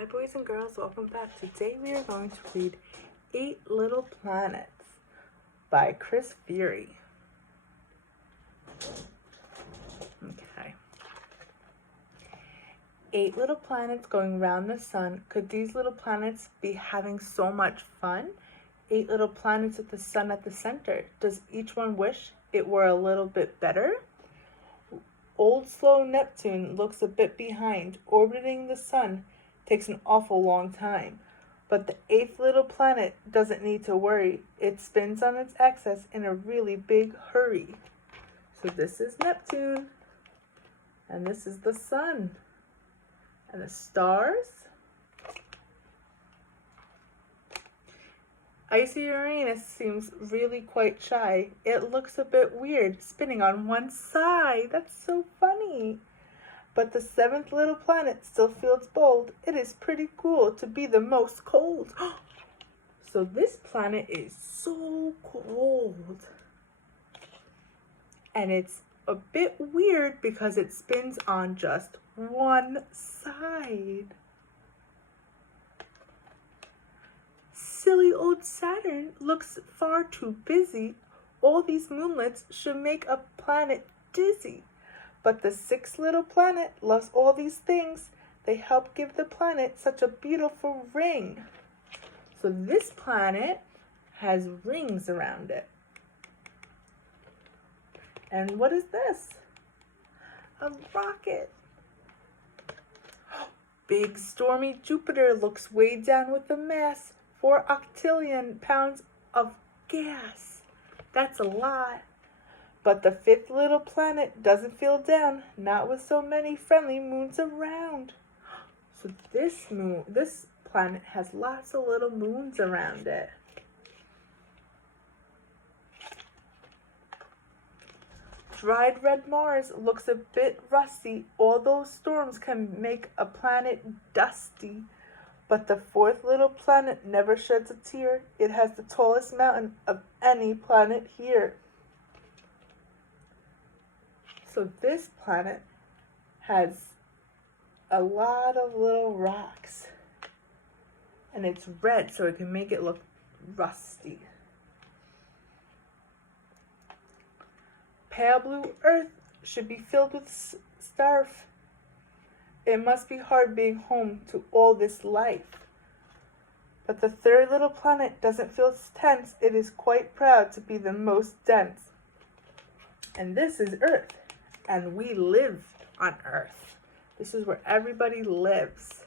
Hi boys and girls, welcome back. Today we are going to read 8 Little Planets by Chris Fury. Okay. 8 little planets going round the sun. Could these little planets be having so much fun? 8 little planets with the sun at the center. Does each one wish it were a little bit better? Old slow Neptune looks a bit behind. Orbiting the sun takes an awful long time. But the 8th little planet doesn't need to worry. It spins on its axis in a really big hurry. So this is Neptune. And this is the sun. And the stars. Icy Uranus seems really quite shy. It looks a bit weird, spinning on one side. That's so funny. But the 7th little planet still feels bold. It is pretty cool to be the most cold. So this planet is so cold. And it's a bit weird because it spins on just one side. Silly old Saturn looks far too busy. All these moonlets should make a planet dizzy. But the 6th little planet loves all these things. They help give the planet such a beautiful ring. So this planet has rings around it. And what is this? A rocket. Big stormy Jupiter looks way down with a mass. 4 octillion pounds of gas. That's a lot. But the 5th little planet doesn't feel down, not with so many friendly moons around. So this planet has lots of little moons around it. Dried red Mars looks a bit rusty. All those storms can make a planet dusty. But the 4th little planet never sheds a tear. It has the tallest mountain of any planet here. So this planet has a lot of little rocks. And it's red, so it can make it look rusty. Pale blue Earth should be filled with starf. It must be hard being home to all this life. But the 3rd little planet doesn't feel tense. It is quite proud to be the most dense. And this is Earth. And we live on Earth. This is where everybody lives.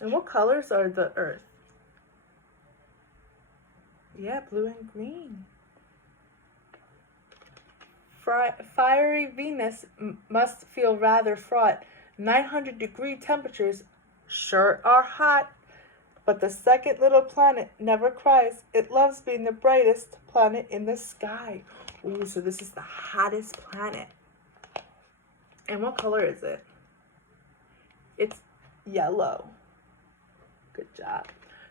And what colors are the Earth? Yeah, blue and green. Fiery Venus must feel rather fraught. 900-degree temperatures sure are hot. But the 2nd little planet never cries. It loves being the brightest planet in the sky. Ooh, so this is the hottest planet. And what color is it? It's yellow. Good job.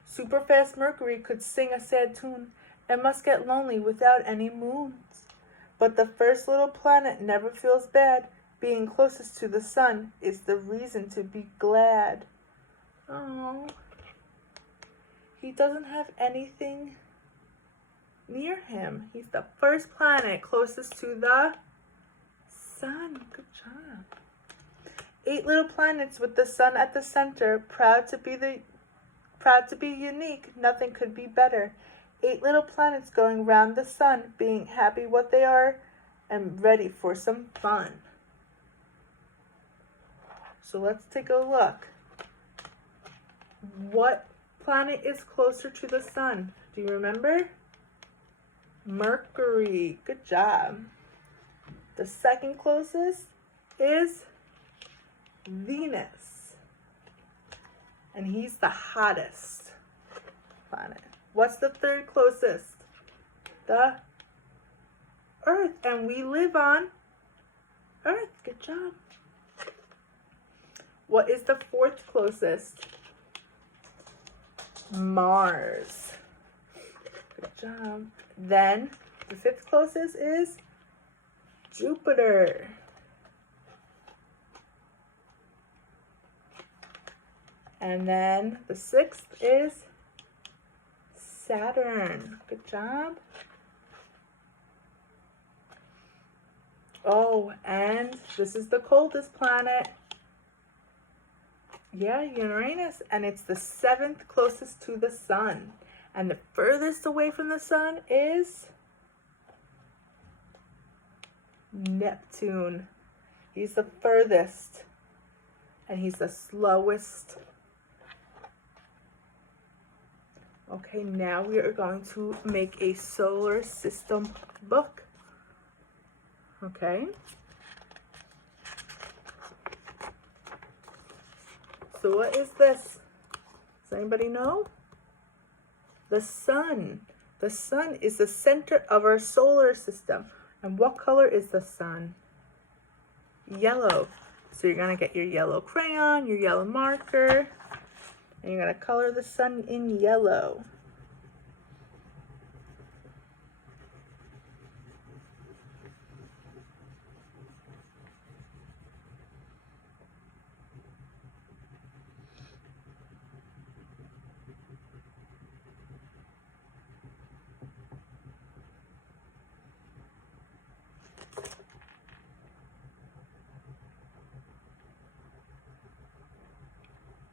Superfast Mercury could sing a sad tune and must get lonely without any moons. But the 1st little planet never feels bad. Being closest to the sun is the reason to be glad. Oh. He doesn't have anything near him. He's the 1st planet closest to the sun. Good job. 8 little planets with the sun at the center, proud to be unique. Nothing could be better. 8 little planets going round the sun, being happy what they are and ready for some fun. So let's take a look. What planet is closer to the sun? Do you remember? Mercury. Good job. The 2nd closest is Venus. And he's the hottest planet. What's the 3rd closest? The Earth. And we live on Earth. Good job. What is the 4th closest? Mars. Good job. Then the 5th closest is Jupiter. And then the 6th is Saturn. Good job. Oh, and this is the coldest planet. Yeah, Uranus, and it's the 7th closest to the sun. And the furthest away from the sun is Neptune. He's the furthest, and he's the slowest. Okay, now we are going to make a solar system book. Okay. So what is this? Does anybody know? The sun. The sun is the center of our solar system. And what color is the sun? Yellow. So you're going to get your yellow crayon, your yellow marker, and you're going to color the sun in yellow.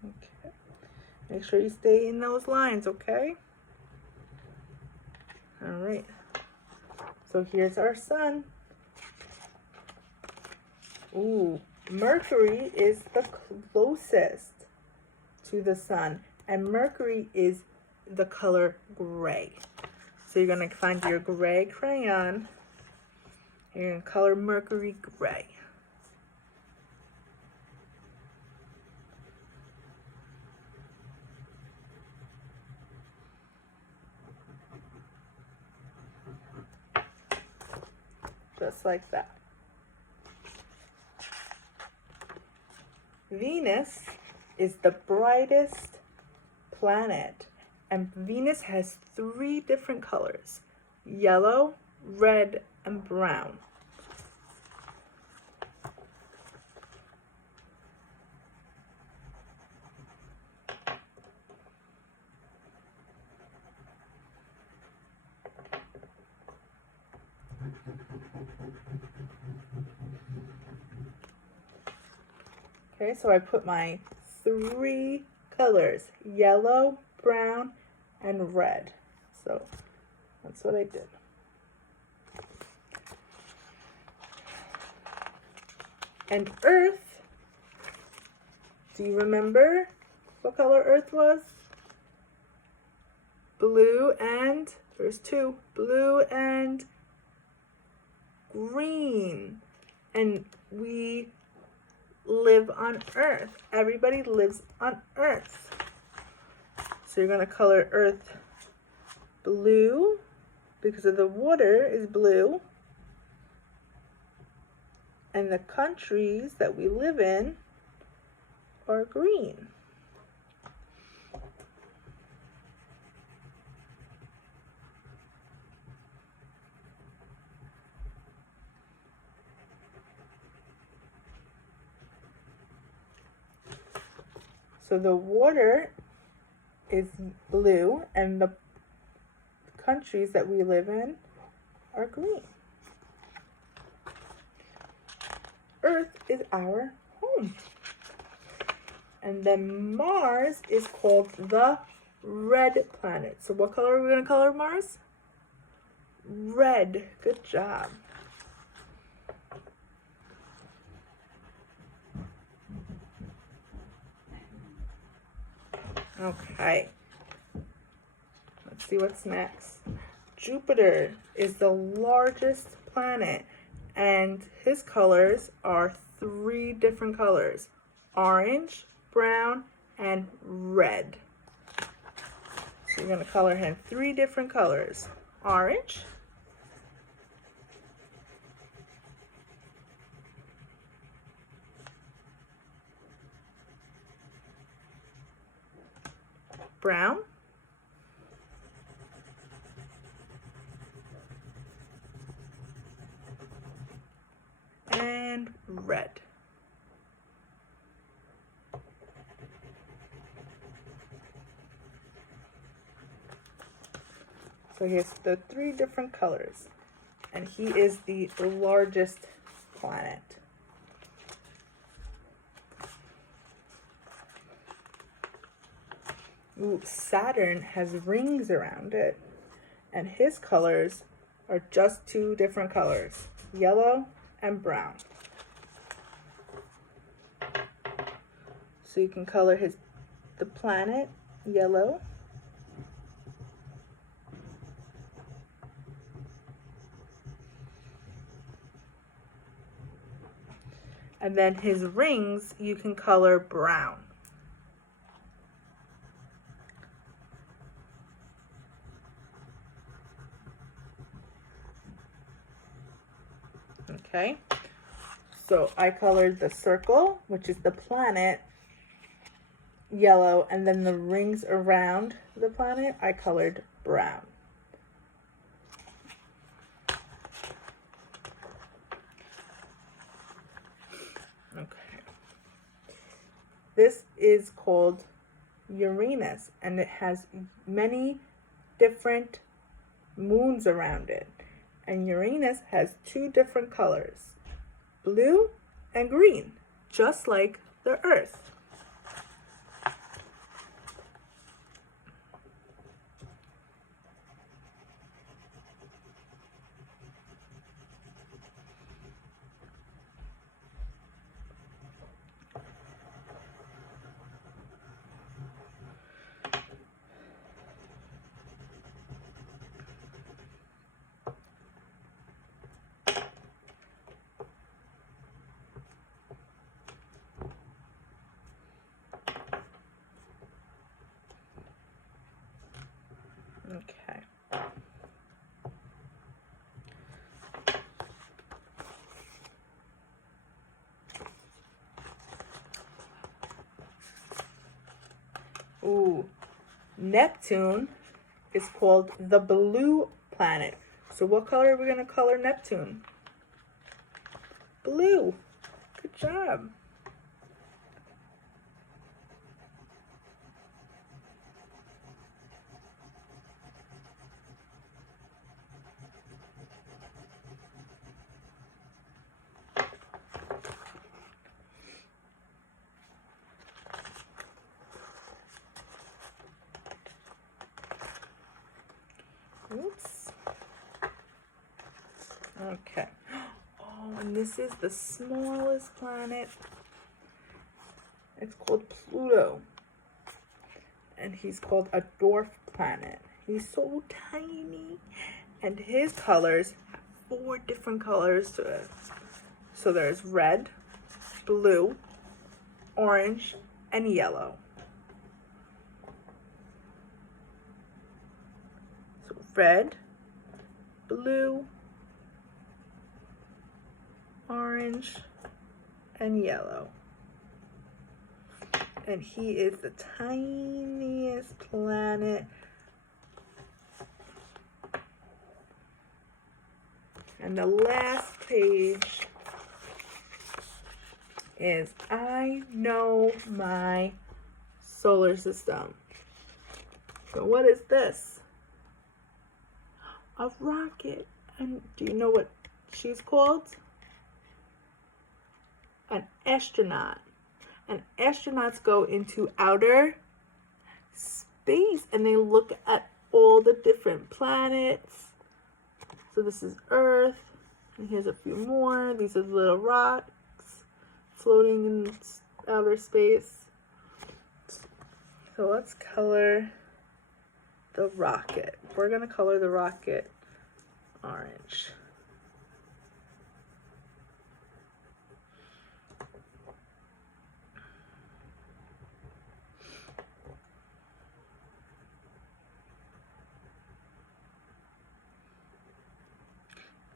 Okay. Make sure you stay in those lines, okay? All right. So here's our sun. Ooh, Mercury is the closest to the sun, and Mercury is the color gray. So you're going to find your gray crayon. You're going to color Mercury gray. Just like that. Venus is the brightest planet, and Venus has 3 different colors: yellow, red, and brown. Okay, so I put my 3 colors: yellow, brown, and red. So that's what I did. And Earth, do you remember what color Earth was? Blue and, there's 2, blue and green. And we live on Earth. Everybody lives on Earth. So you're going to color Earth blue because of the water is blue. And the countries that we live in are green. So the water is blue and the countries that we live in are green. Earth is our home. And then Mars is called the red planet. So what color are we going to color Mars? Red. Good job. Okay. Let's see what's next. Jupiter is the largest planet, and his colors are 3 different colors: orange, brown, and red. So you're going to color him 3 different colors: orange, brown, and red. So here's the 3 different colors. And he is the largest planet. Ooh, Saturn has rings around it. And his colors are just 2 different colors, yellow and brown. So you can color the planet yellow. And then his rings you can color brown. Okay, so I colored the circle, which is the planet, yellow, and then the rings around the planet I colored brown. Okay, this is called Uranus, and it has many different moons around it. And Uranus has 2 different colors, blue and green, just like the Earth. Okay. Ooh, Neptune is called the blue planet. So what color are we going to color Neptune? Blue. Good job. Oops. Okay. Oh, and this is the smallest planet. It's called Pluto. And he's called a dwarf planet. He's so tiny. And his colors have 4 different colors to it. So there's red, blue, orange, and yellow. So red, blue, orange, and yellow. And he is the tiniest planet. And the last page is I know my solar system. So what is this? A rocket. And do you know what she's called? An astronaut. And astronauts go into outer space and they look at all the different planets. So this is Earth, and here's a few more. These are little rocks floating in outer space. So let's color the rocket. We're going to color the rocket orange.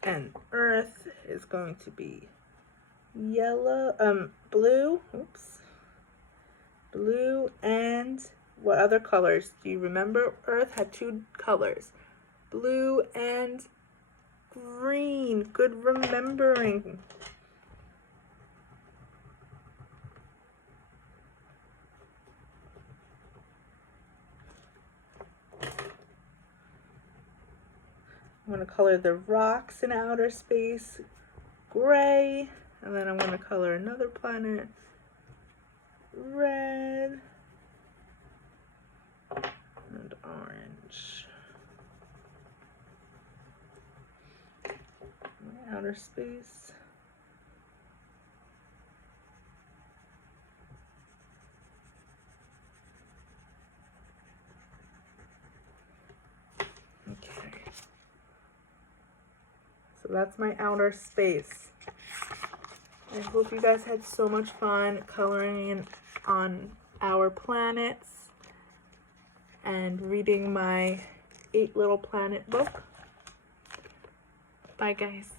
And Earth is going to be blue, blue, and what other colors? Do you remember? Earth had 2 colors, blue and green. Good remembering. I'm going to color the rocks in outer space gray, and then I'm going to color another planet red and orange. Outer space. Okay. So that's my outer space. I hope you guys had so much fun coloring in on our planets and reading my 8 Little Planet book. Bye guys.